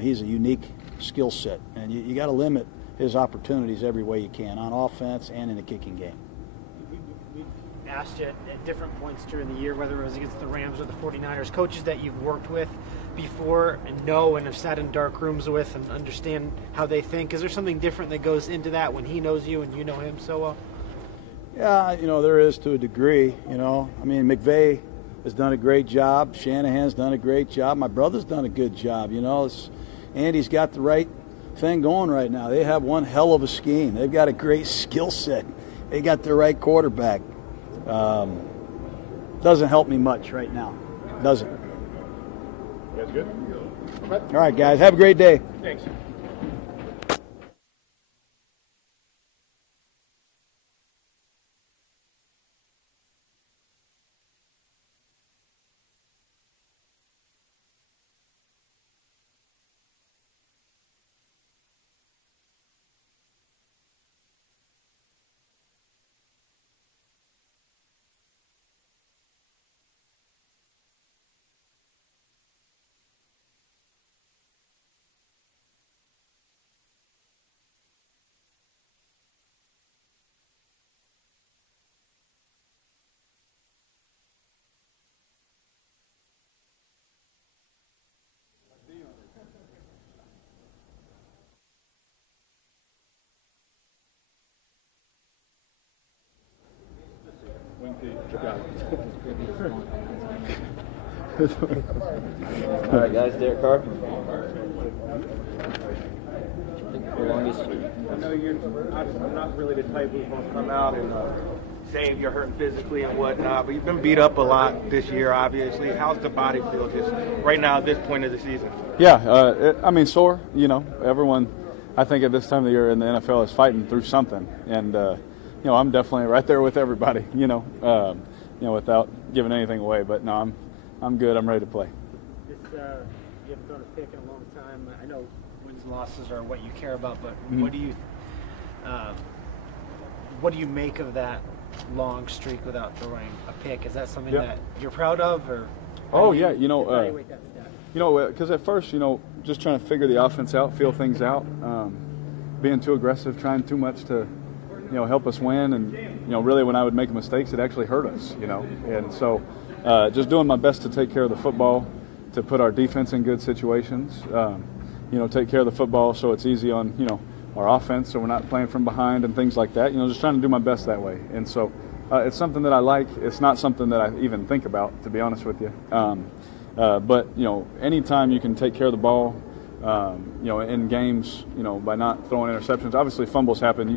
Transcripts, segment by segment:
He's a unique skill set, and you got to limit his opportunities every way you can on offense and in the kicking game. We asked you at different points during the year, whether it was against the Rams or the 49ers, coaches that you've worked with before and know and have sat in dark rooms with and understand how they think. Is there something different that goes into that when he knows you and you know him so well? Yeah, there is to a degree, I mean, McVay has done a great job. Shanahan's done a great job. My brother's done a good job, Andy's got the right thing going right now. They have one hell of a scheme. They've got a great skill set. They got the right quarterback. Doesn't help me much right now. Doesn't. You guys good? Okay. All right, guys. Have a great day. Thanks. All right, guys, Derek Carr. I know you're not really the type who's going to come out and say if you're hurting physically and whatnot, but you've been beat up a lot this year, obviously. How's the body feel just right now at this point of the season? Yeah, sore. Everyone, I think at this time of the year in the NFL is fighting through something, and I'm definitely right there with everybody. Without giving anything away, but no, I'm good. I'm ready to play. You haven't thrown a pick in a long time. I know wins and losses are what you care about, but what do you make of that long streak without throwing a pick? Is that something that you're proud of, or? Evaluate that stat? Because at first, just trying to figure the offense out, feel things out, being too aggressive, trying too much to, help us win, and really when I would make mistakes, it actually hurt us, and so just doing my best to take care of the football, to put our defense in good situations, take care of the football so it's easy on our offense, so we're not playing from behind and things like that. Just trying to do my best that way, and so it's something that I like. It's not something that I even think about, to be honest with you. But anytime you can take care of the ball, in games, by not throwing interceptions. Obviously, fumbles happen.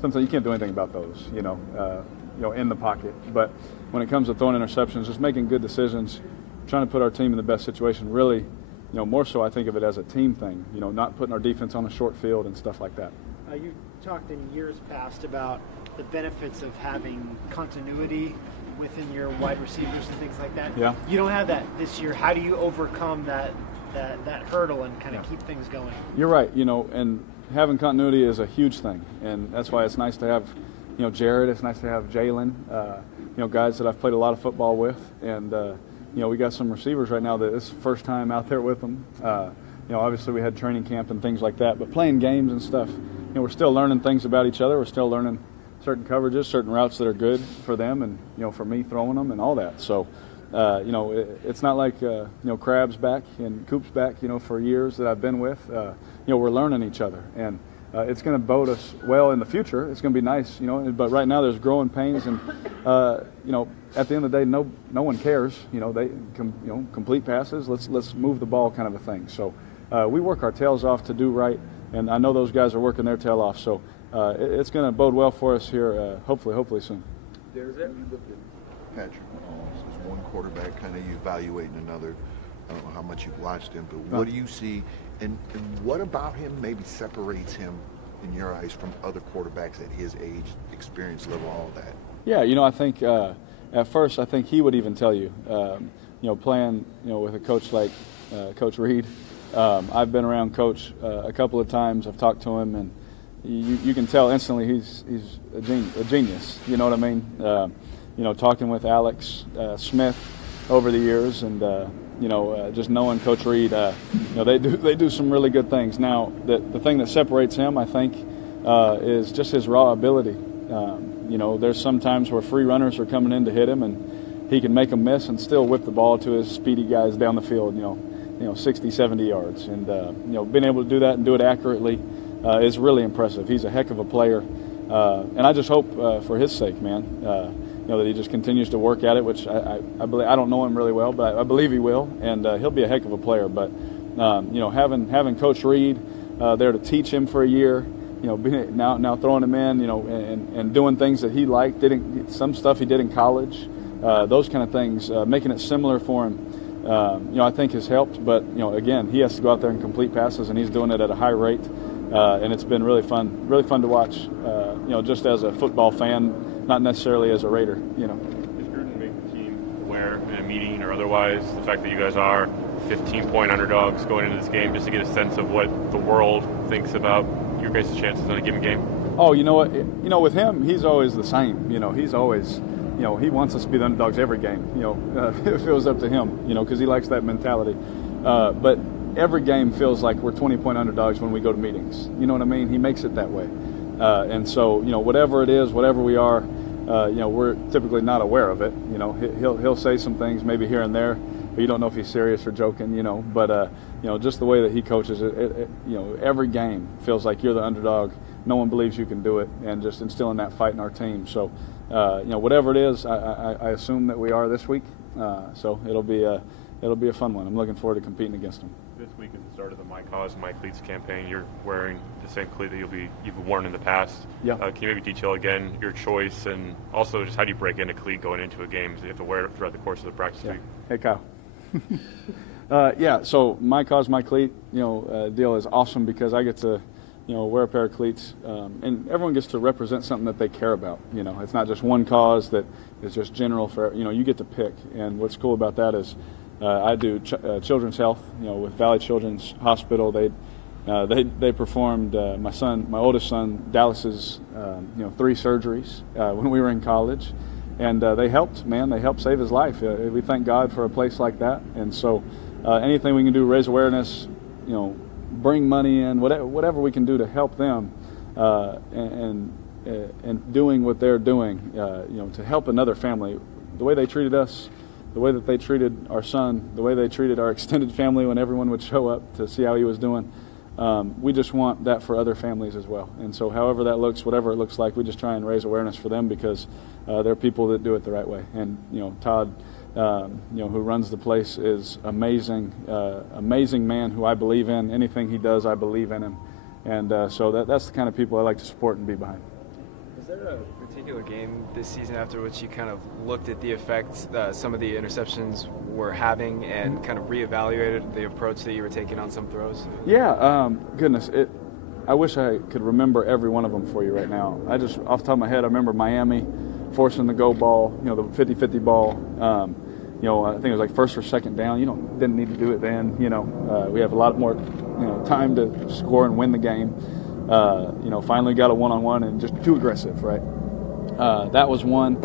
Sometimes you can't do anything about those, in the pocket. But when it comes to throwing interceptions, just making good decisions, trying to put our team in the best situation. Really, more so I think of it as a team thing. Not putting our defense on a short field and stuff like that. You talked in years past about the benefits of having continuity within your wide receivers and things like that. Yeah. You don't have that this year. How do you overcome that hurdle and kind of keep things going? You're right. And having continuity is a huge thing, and that's why it's nice to have, Jared. It's nice to have Jalen. Guys that I've played a lot of football with, and we got some receivers right now that it's the first time out there with them. Obviously we had training camp and things like that, but playing games and stuff, we're still learning things about each other. We're still learning certain coverages, certain routes that are good for them, and for me throwing them and all that. So, it's not like Crab's back and Coop's back. For years that I've been with, we're learning each other, and it's going to bode us well in the future. It's going to be nice, But right now there's growing pains, and at the end of the day, no one cares. They complete passes. Let's move the ball, kind of a thing. So we work our tails off to do right, and I know those guys are working their tail off. So it's going to bode well for us here. Hopefully soon. There's it. You looked at Patrick Mahomes as one quarterback, kind of you evaluating another. I don't know how much you've watched him, but what do you see, and what about him maybe separates him in your eyes from other quarterbacks at his age, experience level, all that? Yeah, I think at first I think he would even tell you, playing with a coach like Coach Reed. I've been around Coach a couple of times. I've talked to him, and you can tell instantly he's a genius. You know what I mean? Talking with Alex Smith over the years, and just knowing Coach Reed, they do some really good things. Now, the thing that separates him, I think, is just his raw ability. There's some times where free runners are coming in to hit him, and he can make them miss and still whip the ball to his speedy guys down the field, 60, 70 yards. And, being able to do that and do it accurately is really impressive. He's a heck of a player. And I just hope for his sake, man, that he just continues to work at it, which I believe. I don't know him really well, but I believe he will, and he'll be a heck of a player. But, having Coach Reed there to teach him for a year, now throwing him in, and doing things that he liked, some stuff he did in college, those kind of things, making it similar for him, I think has helped. But, again, he has to go out there and complete passes, and he's doing it at a high rate. And it's been really fun to watch, just as a football fan, not necessarily as a Raider, Does Gruden make the team aware in a meeting or otherwise the fact that you guys are 15-point underdogs going into this game, just to get a sense of what the world thinks about your guys' chances on a given game? Oh, you know what? With him, he's always the same. He's always, he wants us to be the underdogs every game, if it was up to him, because he likes that mentality. But every game feels like we're 20-point underdogs when we go to meetings. You know what I mean? He makes it that way. And so, whatever it is, whatever we are, we're typically not aware of it. He'll say some things maybe here and there, but you don't know if he's serious or joking, But, just the way that he coaches it, every game feels like you're the underdog. No one believes you can do it, and just instilling that fight in our team. So, whatever it is, I assume that we are this week. So it'll be a fun one. I'm looking forward to competing against them. This week is the start of the My Cause, My Cleats campaign. You're wearing the same cleat that you've worn in the past. Yeah. Can you maybe detail again your choice, and also just how do you break into cleat going into a game? Do you have to wear it throughout the course of the practice week? Hey, Kyle. So My Cause, My Cleat, deal is awesome because I get to, wear a pair of cleats, and everyone gets to represent something that they care about. It's not just one cause that is just general for, you get to pick. And what's cool about that is I do children's health, with Valley Children's Hospital. They performed my oldest son, Dallas's, 3 surgeries when we were in college, and they helped save his life. We thank God for a place like that, and so anything we can do to raise awareness, bring money in, whatever we can do to help them, and doing what they're doing, to help another family, the way they treated us, the way that they treated our son, the way they treated our extended family when everyone would show up to see how he was doing. We just want that for other families as well. And so however that looks, whatever it looks like, we just try and raise awareness for them because there are people that do it the right way. And, Todd, who runs the place is amazing man who I believe in. Anything he does, I believe in him. And so that's the kind of people I like to support and be behind. Is there a particular game this season after which you kind of looked at the effects some of the interceptions were having and kind of reevaluated the approach that you were taking on some throws? Yeah, goodness, I wish I could remember every one of them for you right now. I just, off the top of my head, I remember Miami forcing the go ball, the 50-50 ball. I think it was like first or second down. Didn't need to do it then. We have a lot more, time to score and win the game. Finally got a one-on-one and just too aggressive, right? That was one.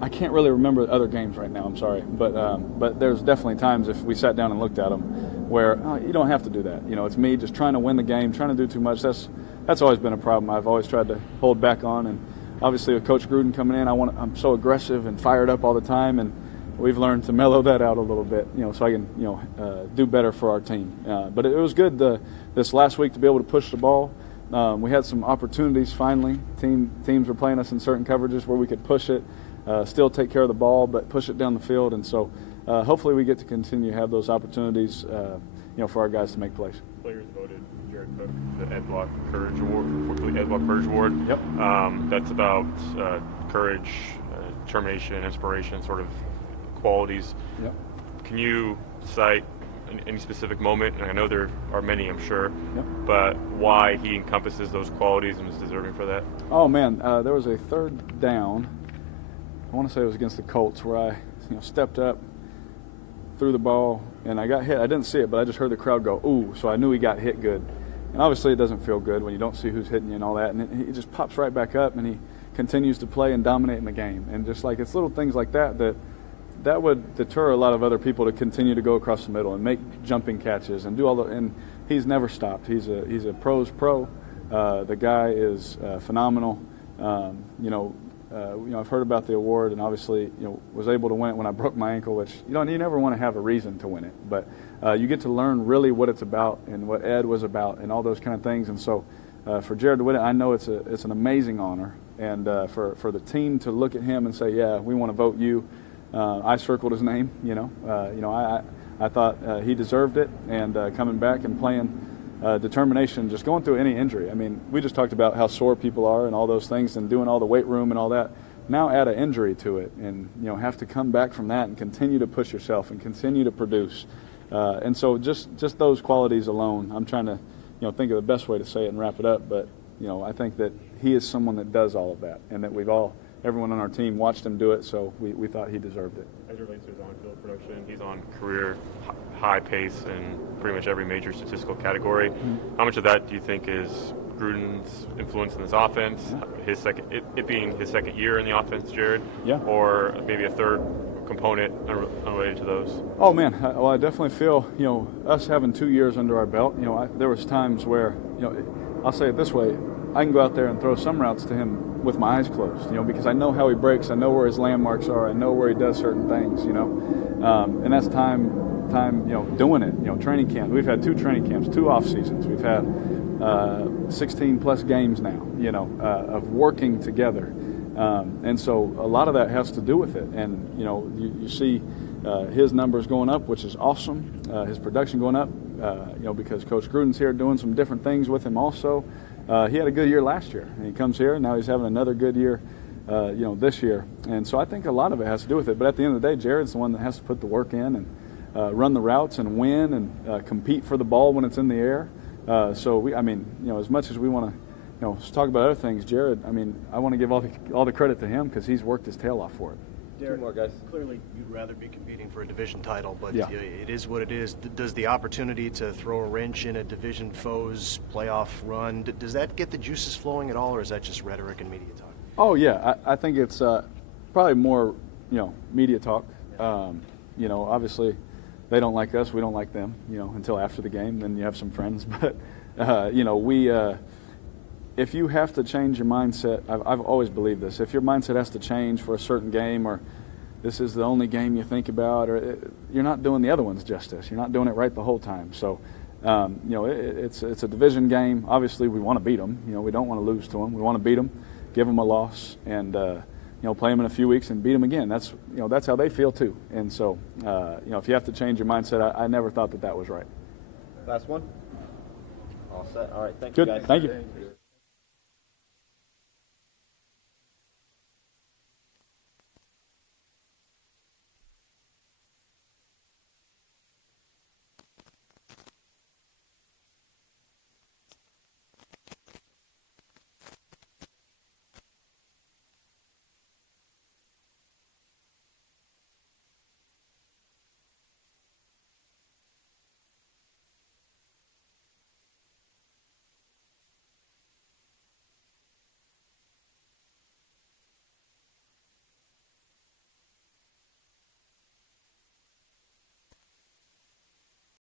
I can't really remember other games right now, I'm sorry. But there's definitely times if we sat down and looked at them where you don't have to do that. It's me just trying to win the game, trying to do too much. That's always been a problem I've always tried to hold back on. And obviously with Coach Gruden coming in, I'm so aggressive and fired up all the time, and we've learned to mellow that out a little bit, so I can, do better for our team. But it was good this last week to be able to push the ball. We had some opportunities finally. Teams were playing us in certain coverages where we could push it, still take care of the ball, but push it down the field. And so hopefully we get to continue to have those opportunities, for our guys to make plays. Players voted Derek Cook the Ed Block Courage Award, unfortunately Ed Block Courage Award. Yep. That's about courage, determination, inspiration, sort of qualities. Yep. Can you cite any specific moment, and I know there are many, I'm sure, Yep. but why he encompasses those qualities and is deserving for that? Oh, man, there was a third down. I want to say it was against the Colts where I stepped up, threw the ball, and I got hit. I didn't see it, but I just heard the crowd go, ooh, so I knew he got hit good. And obviously it doesn't feel good when you don't see who's hitting you and all that, and he just pops right back up, and he continues to play and dominate in the game. And just like it's little things like that that would deter a lot of other people to continue to go across the middle and make jumping catches and do all the. And he's never stopped. He's a pro's pro. The guy is phenomenal. I've heard about the award, and obviously, was able to win it when I broke my ankle, which you never want to have a reason to win it, but you get to learn really what it's about and what Ed was about and all those kind of things. And so, for Jared to win it, I know it's an amazing honor, and for the team to look at him and say, yeah, we want to vote you. I circled his name. I thought he deserved it, and coming back and playing. Determination, just going through any injury. I mean, we just talked about how sore people are and all those things and doing all the weight room and all that. Now add an injury to it and, have to come back from that and continue to push yourself and continue to produce. And so just those qualities alone, I'm trying to, think of the best way to say it and wrap it up. But, I think that he is someone that does all of that and that everyone on our team watched him do it, so we thought he deserved it. As it relates to his on-field production, he's on career high pace in pretty much every major statistical category. Mm-hmm. How much of that do you think is Gruden's influence in this offense, it being his second year in the offense, Jared? Yeah. Or maybe a third component unrelated to those? Oh, man. I definitely feel, us having 2 years under our belt, there was times where, I'll say it this way, I can go out there and throw some routes to him with my eyes closed, because I know how he breaks, I know where his landmarks are, I know where he does certain things, and that's time, doing it, training camp. We've had 2 training camps, 2 off seasons. We've had 16 plus games now, of working together. And so a lot of that has to do with it. And, you see his numbers going up, which is awesome. His production going up, because Coach Gruden's here doing some different things with him also. He had a good year last year, and he comes here, and now he's having another good year, this year. And so I think a lot of it has to do with it. But at the end of the day, Jared's the one that has to put the work in and run the routes and win and compete for the ball when it's in the air. So as much as we want to, talk about other things, Jared, I want to give all the credit to him because he's worked his tail off for it. Derek, 2 more guys. Clearly, you'd rather be competing for a division title, but yeah. It is what it is. Does the opportunity to throw a wrench in a division foe's playoff run, does that get the juices flowing at all, or is that just rhetoric and media talk? Oh, yeah. I think it's probably more, media talk. Obviously, they don't like us. We don't like them, until after the game. Then you have some friends. But, if you have to change your mindset, I've always believed this. If your mindset has to change for a certain game, or this is the only game you think about, or you're not doing the other ones justice. You're not doing it right the whole time. So, it's a division game. Obviously, we want to beat them. We don't want to lose to them. We want to beat them, give them a loss, and play them in a few weeks and beat them again. That's how they feel too. And so, if you have to change your mindset, I never thought that was right. Last one. All set. All right. Thank you, guys. Thank you.